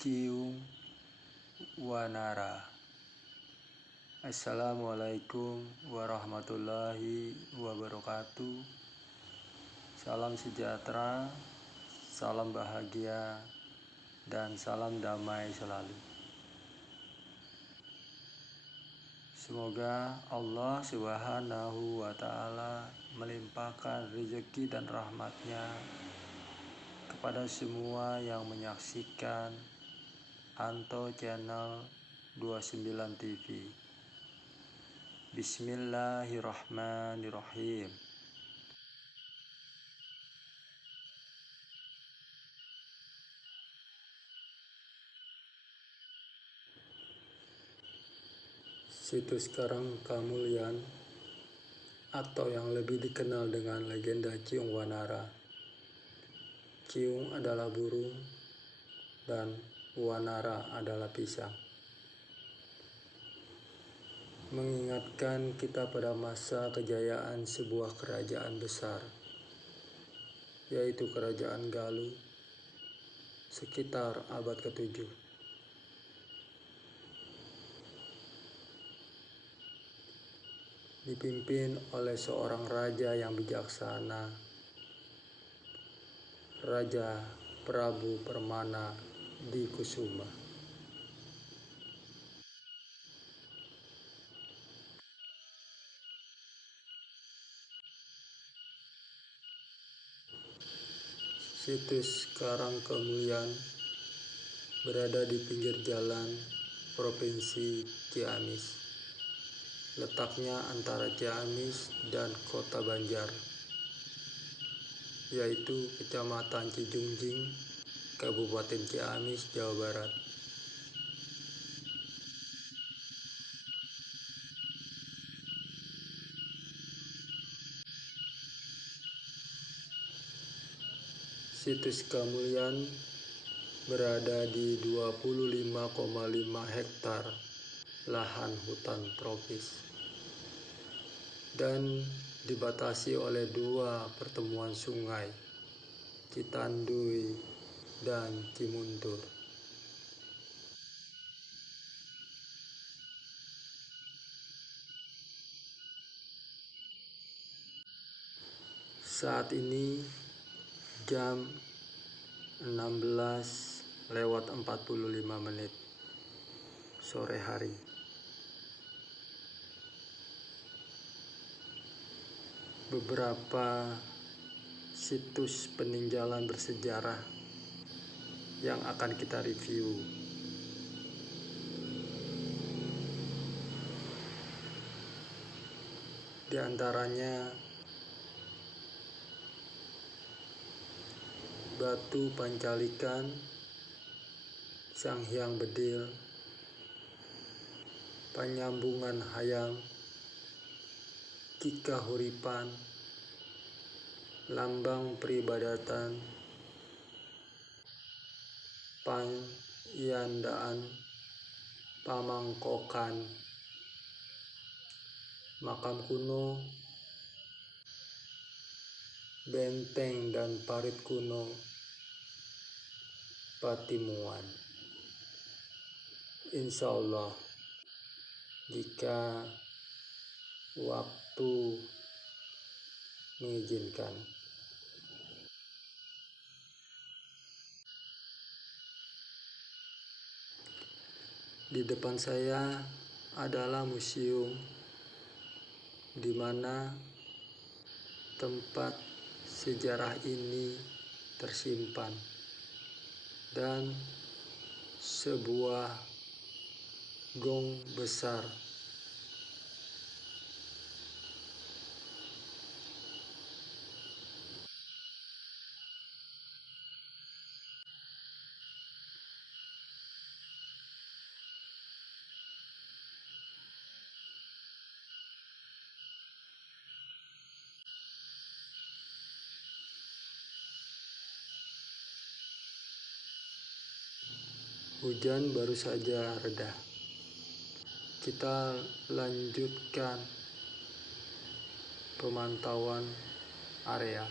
Ciung Wanara. Assalamualaikum warahmatullahi wabarakatuh. Salam sejahtera, salam bahagia, dan salam damai selalu. Semoga Allah Subhanahu wa Ta'ala melimpahkan rezeki dan rahmatnya kepada semua yang menyaksikan Anto Channel 29 TV. Bismillahirrahmanirrahim. Situs Karang Kamulyan atau yang lebih dikenal dengan legenda Ciung Wanara. Ciung adalah burung dan Wanara adalah pisang. Mengingatkan kita pada masa kejayaan sebuah kerajaan besar, yaitu Kerajaan Galuh, sekitar abad ke-7. Dipimpin oleh seorang raja yang bijaksana, Raja Prabu Permana di Kusuma. Situs Karang Kamulyan berada di pinggir jalan Provinsi Ciamis. Letaknya antara Ciamis dan Kota Banjar, yaitu Kecamatan Cijungjing, Kabupaten Ciamis, Jawa Barat. Situs Kamulyan berada di 25,5 hektar lahan hutan tropis dan dibatasi oleh dua pertemuan sungai, Citandui dan Cimuntur. Saat ini jam 16:45 sore hari. Beberapa situs peninggalan bersejarah yang akan kita review. Di antaranya Batu Pancalikan, Sang Hyang Bedil, Panyambungan Hayam, Kikahuripan, Lambang Peribadatan, Panyandaan, Pamangkokan, Makam Kuno, Benteng dan Parit Kuno, Patimuan. Insya Allah, jika waktu mengizinkan. Di depan saya adalah museum di mana tempat sejarah ini tersimpan dan sebuah gong besar. Hujan baru saja reda. Kita lanjutkan pemantauan area.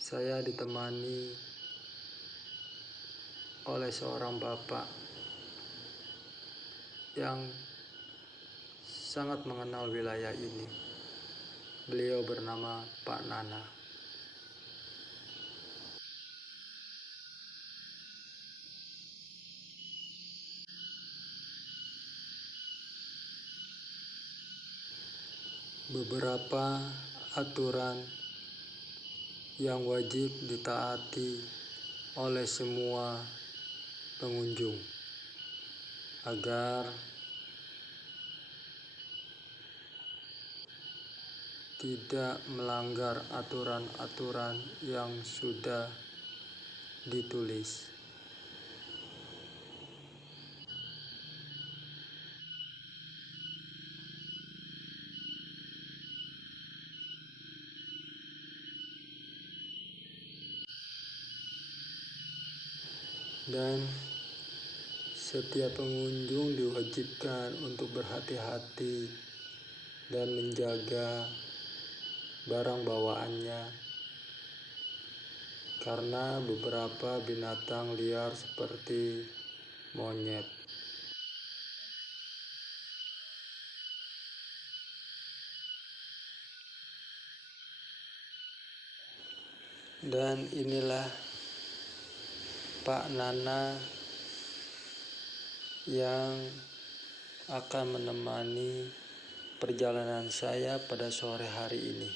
Saya ditemani oleh seorang bapak yang sangat mengenal wilayah ini. Beliau bernama Pak Nana. Beberapa aturan yang wajib ditaati oleh semua pengunjung agar tidak melanggar aturan-aturan yang sudah ditulis. Dan setiap pengunjung diwajibkan untuk berhati-hati dan menjaga barang bawaannya karena beberapa binatang liar seperti monyet. Dan inilah Pak Nana yang akan menemani perjalanan saya pada sore hari ini.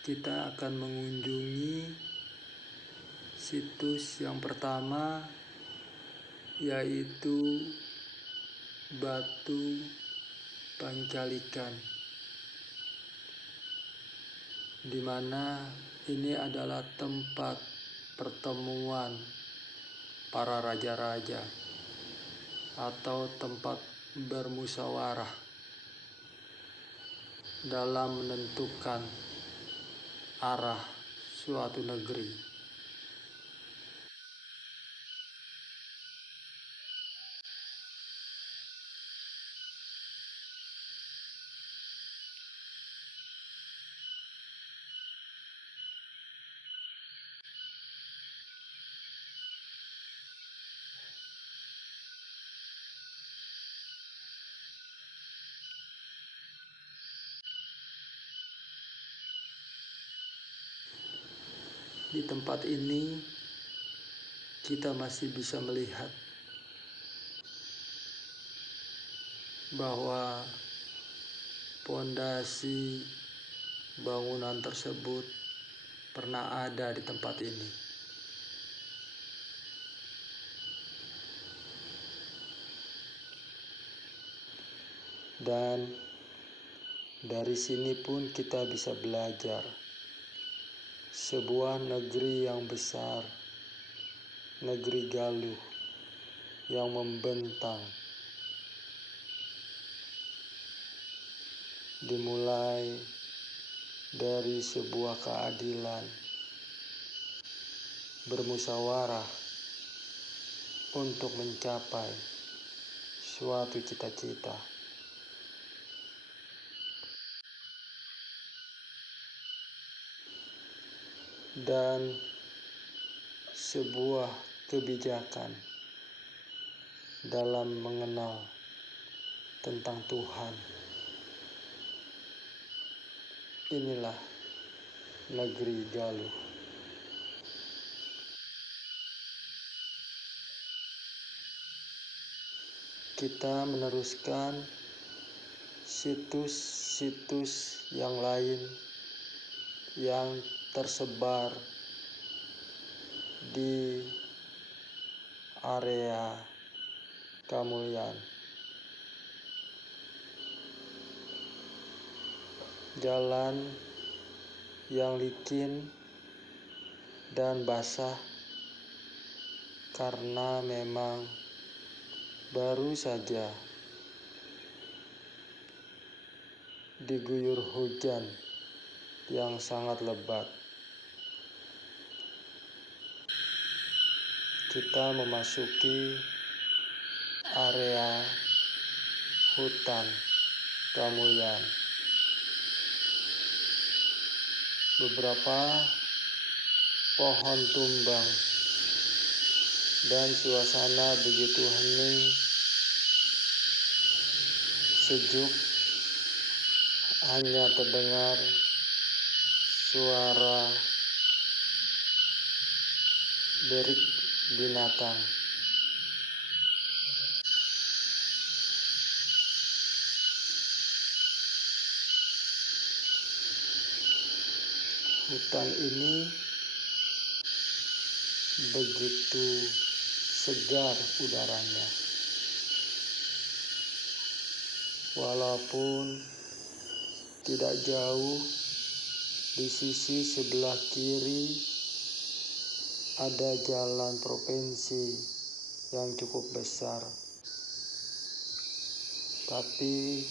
Kita akan mengunjungi situs yang pertama, yaitu Batu Pancalikan, di mana ini adalah tempat pertemuan para raja-raja atau tempat bermusyawarah dalam menentukan arah suatu negeri. Di tempat ini kita masih bisa melihat bahwa pondasi bangunan tersebut pernah ada di tempat ini. Dan dari sini pun kita bisa belajar sebuah negeri yang besar, negeri Galuh yang membentang, dimulai dari sebuah keadilan, bermusyawarah untuk mencapai suatu cita-cita. Dan sebuah kebijakan dalam mengenal tentang Tuhan. Inilah negeri Galuh. Kita meneruskan situs-situs yang lain yang tersebar di area Kamulyan. Jalan yang licin dan basah karena memang baru saja diguyur hujan yang sangat lebat. Kita memasuki area hutan Kamulyan. Beberapa pohon tumbang dan suasana begitu hening, sejuk, hanya terdengar suara derik binatang. Hutan ini begitu segar udaranya. Walaupun tidak jauh, di sisi sebelah kiri ada jalan provinsi yang cukup besar. Tapi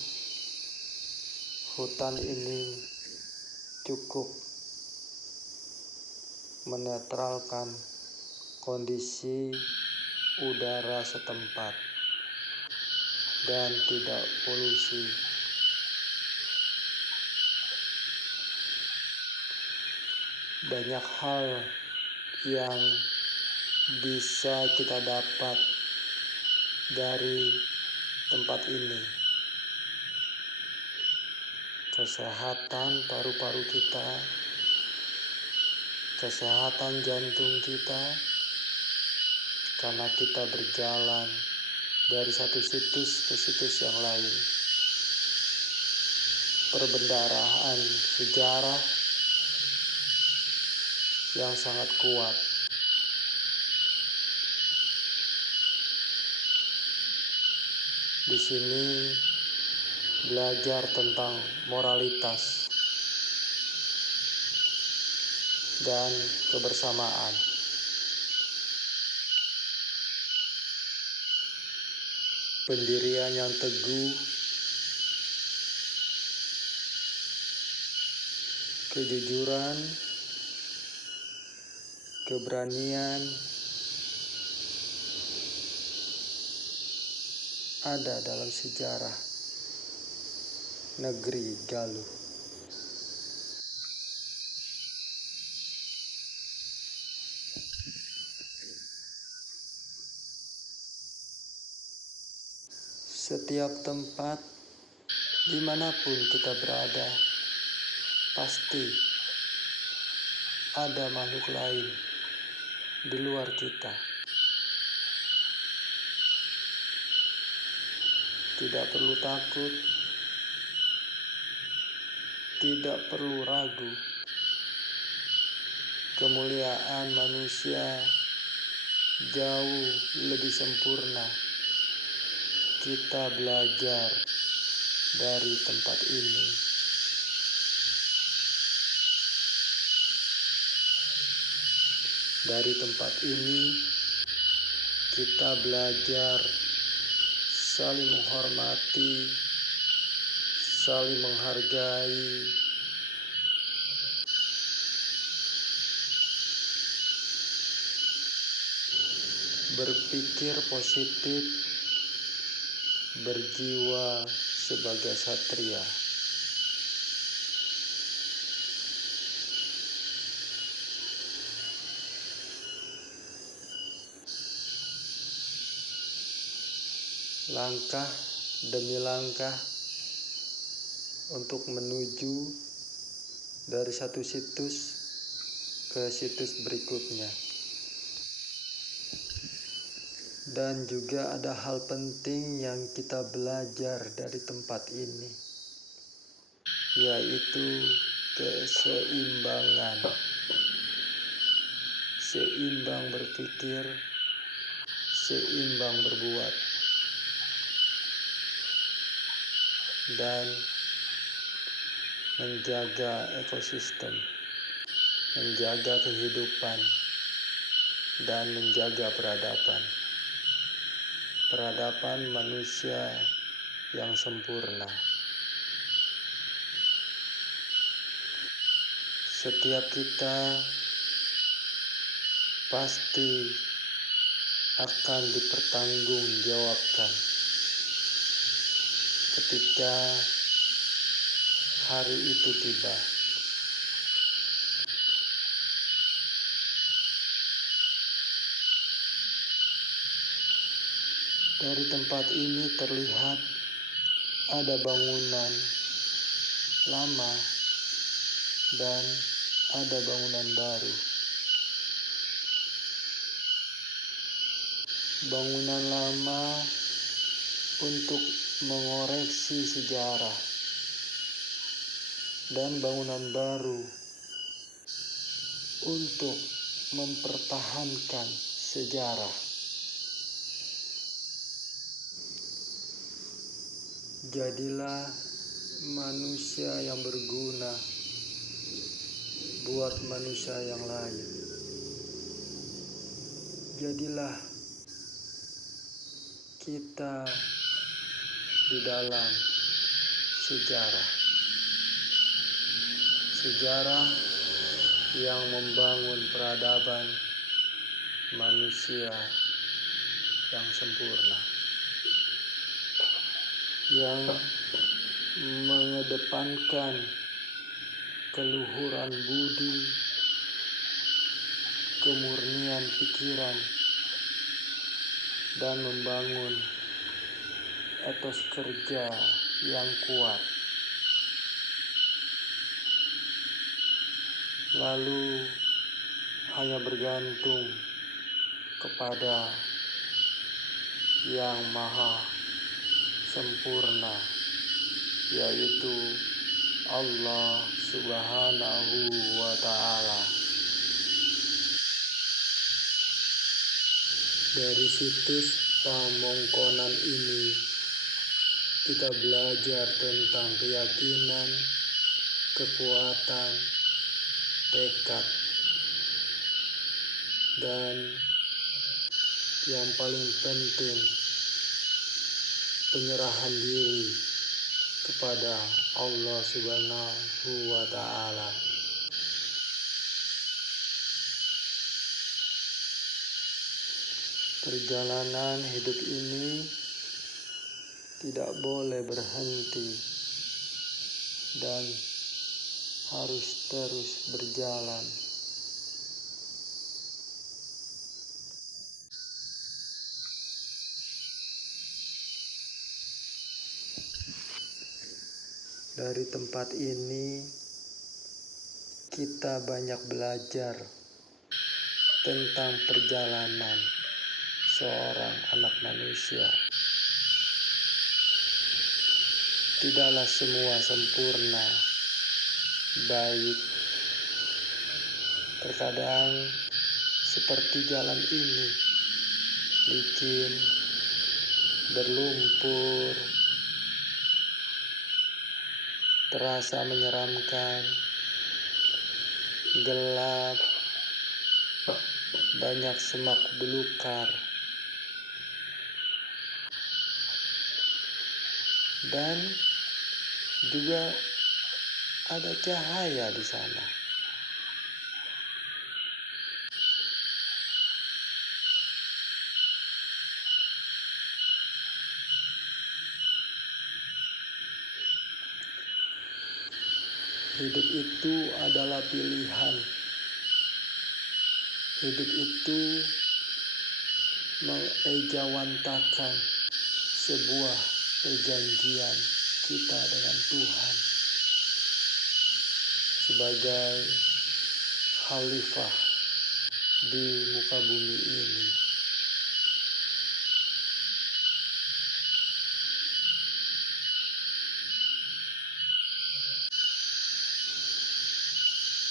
hutan ini cukup menetralkan kondisi udara setempat dan tidak polusi. Banyak hal yang bisa kita dapat dari tempat ini. Kesehatan paru-paru kita, kesehatan jantung kita, karena kita berjalan dari satu situs ke situs yang lain. Perbendaharaan sejarah yang sangat kuat. Di sini belajar tentang moralitas dan kebersamaan. Pendirian yang teguh, kejujuran, keberanian ada dalam sejarah negeri Galuh. Setiap tempat, dimanapun kita berada, pasti ada makhluk lain di luar kita. Tidak perlu takut, tidak perlu ragu. Kemuliaan manusia jauh lebih sempurna. Kita belajar dari tempat ini. Dari tempat ini, kita belajar saling menghormati, saling menghargai, berpikir positif, berjiwa sebagai satria. Langkah demi langkah untuk menuju dari satu situs ke situs berikutnya. Dan juga ada hal penting yang kita belajar dari tempat ini, yaitu keseimbangan. Seimbang berpikir, seimbang berbuat, dan menjaga ekosistem, menjaga kehidupan, dan menjaga peradaban. Peradaban manusia yang sempurna. Setiap kita pasti akan dipertanggungjawabkan ketika hari itu tiba. Dari tempat ini terlihat ada bangunan lama dan ada bangunan baru. Bangunan lama untuk mengoreksi sejarah dan bangunan baru untuk mempertahankan sejarah. Jadilah manusia yang berguna buat manusia yang lain. Jadilah kita di dalam sejarah. Sejarah yang membangun peradaban manusia yang sempurna, yang mengedepankan keluhuran budi, kemurnian pikiran, dan membangun etos kerja yang kuat. Lalu hanya bergantung kepada yang maha sempurna, yaitu Allah Subhanahu wa Ta'ala. Dari situs Pamongkonan ini kita belajar tentang keyakinan, kekuatan, tekad, dan yang paling penting, penyerahan diri kepada Allah Subhanahu wa Ta'ala. Perjalanan hidup ini tidak boleh berhenti dan harus terus berjalan. Dari tempat ini kita banyak belajar tentang perjalanan seorang anak manusia. Tidaklah semua sempurna, baik. Terkadang seperti jalan ini, licin, berlumpur, terasa menyeramkan, gelap, banyak semak belukar, dan juga ada cahaya di sana. Hidup itu adalah pilihan. Hidup itu mengejawantakan sebuah perjanjian kita dengan Tuhan sebagai khalifah di muka bumi ini.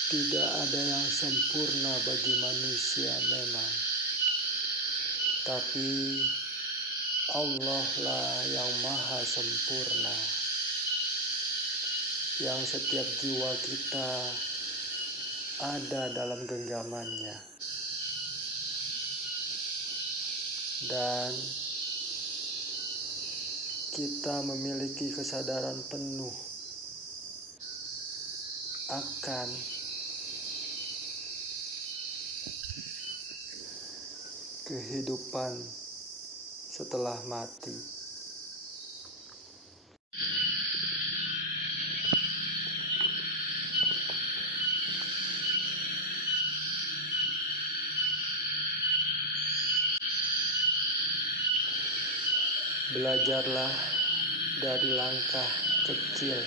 Tidak ada yang sempurna bagi manusia memang, tapi Allah lah yang maha sempurna, yang setiap jiwa kita ada dalam genggamannya. dan kita memiliki kesadaran penuh akan kehidupan setelah mati. Belajarlah dari langkah kecil,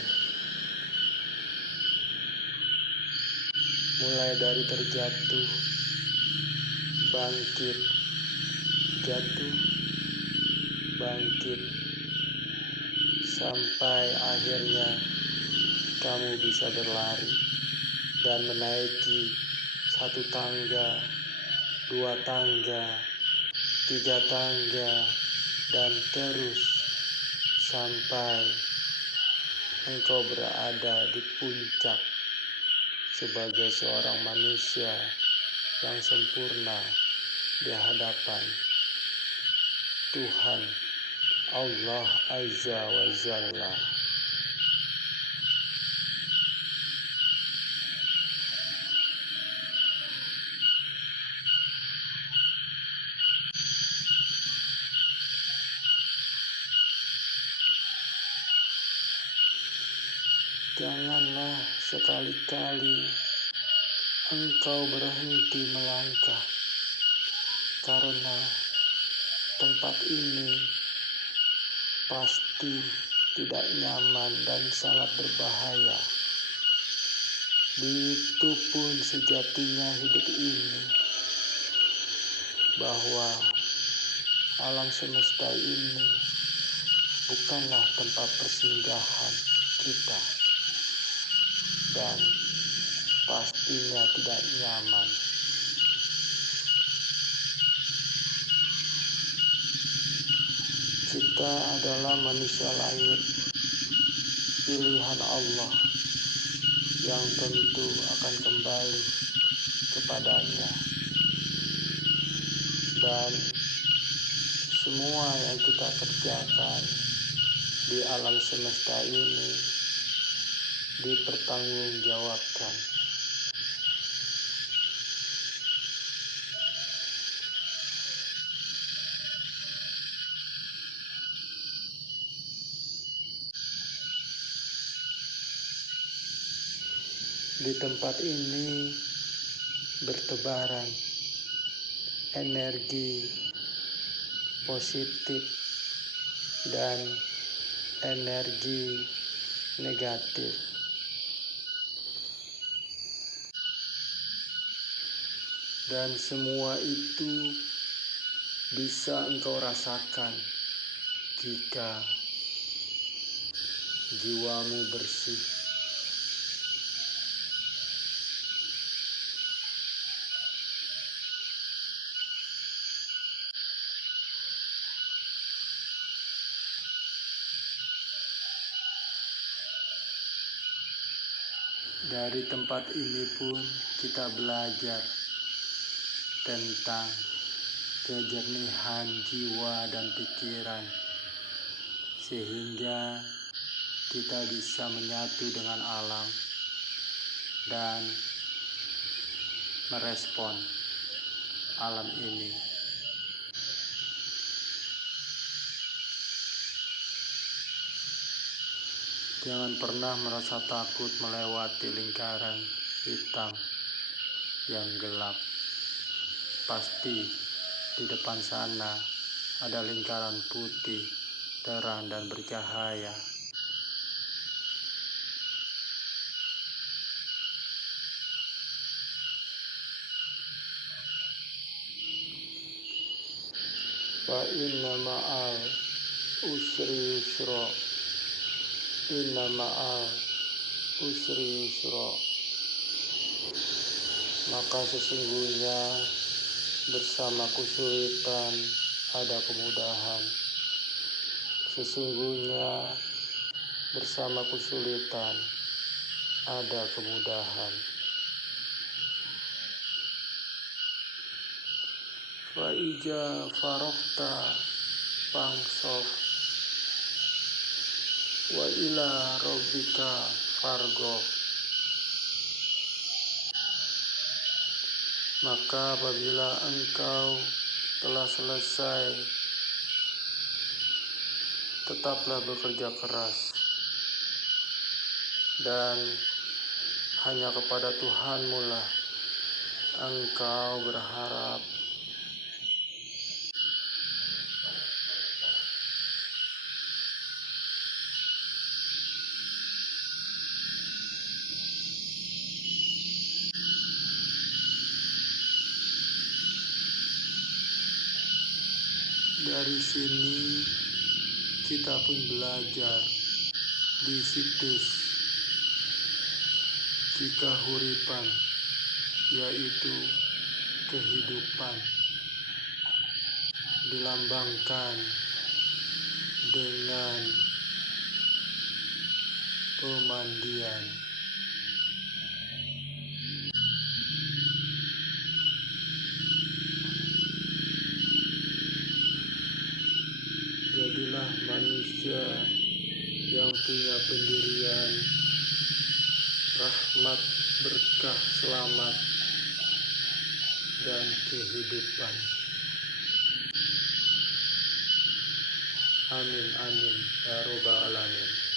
mulai dari terjatuh, bangkit, jatuh, bangkit, sampai akhirnya kamu bisa berlari dan menaiki 1 tangga, 2 tangga, 3 tangga, dan terus sampai engkau berada di puncak sebagai seorang manusia yang sempurna di hadapan Tuhan Allah Azza wa Jalla. Janganlah sekali-kali engkau berhenti melangkah, karena tempat ini pasti tidak nyaman dan sangat berbahaya. Begitu pun sejatinya hidup ini, bahwa alam semesta ini bukanlah tempat persinggahan kita, dan pastinya tidak nyaman. Kita adalah manusia langit, pilihan Allah yang tentu akan kembali kepadanya. Dan semua yang kita kerjakan di alam semesta ini dipertanggungjawabkan. Di tempat ini bertebaran energi positif dan energi negatif. Dan semua itu bisa engkau rasakan jika jiwamu bersih. Dari tempat ini pun kita belajar tentang kejernihan jiwa dan pikiran, sehingga kita bisa menyatu dengan alam dan merespon alam ini. Jangan pernah merasa takut melewati lingkaran hitam yang gelap. Pasti di depan sana ada lingkaran putih, terang dan bercahaya. Fa inna ma'al usri yusra, inna ma'al usri yusra. Maka sesungguhnya bersama kesulitan ada kemudahan. Sesungguhnya bersama kesulitan ada kemudahan. Fa ija farokta pangsof wa ila rabbika fargob. Maka apabila engkau telah selesai, tetaplah bekerja keras, dan hanya kepada Tuhanmu lah engkau berharap. Dari sini kita pun belajar di situs Cikahuripan, yaitu kehidupan, dilambangkan dengan pemandian. Jadilah manusia yang punya pendirian, rahmat, berkah, selamat, dan kehidupan. Amin, amin, ya robbal alamin.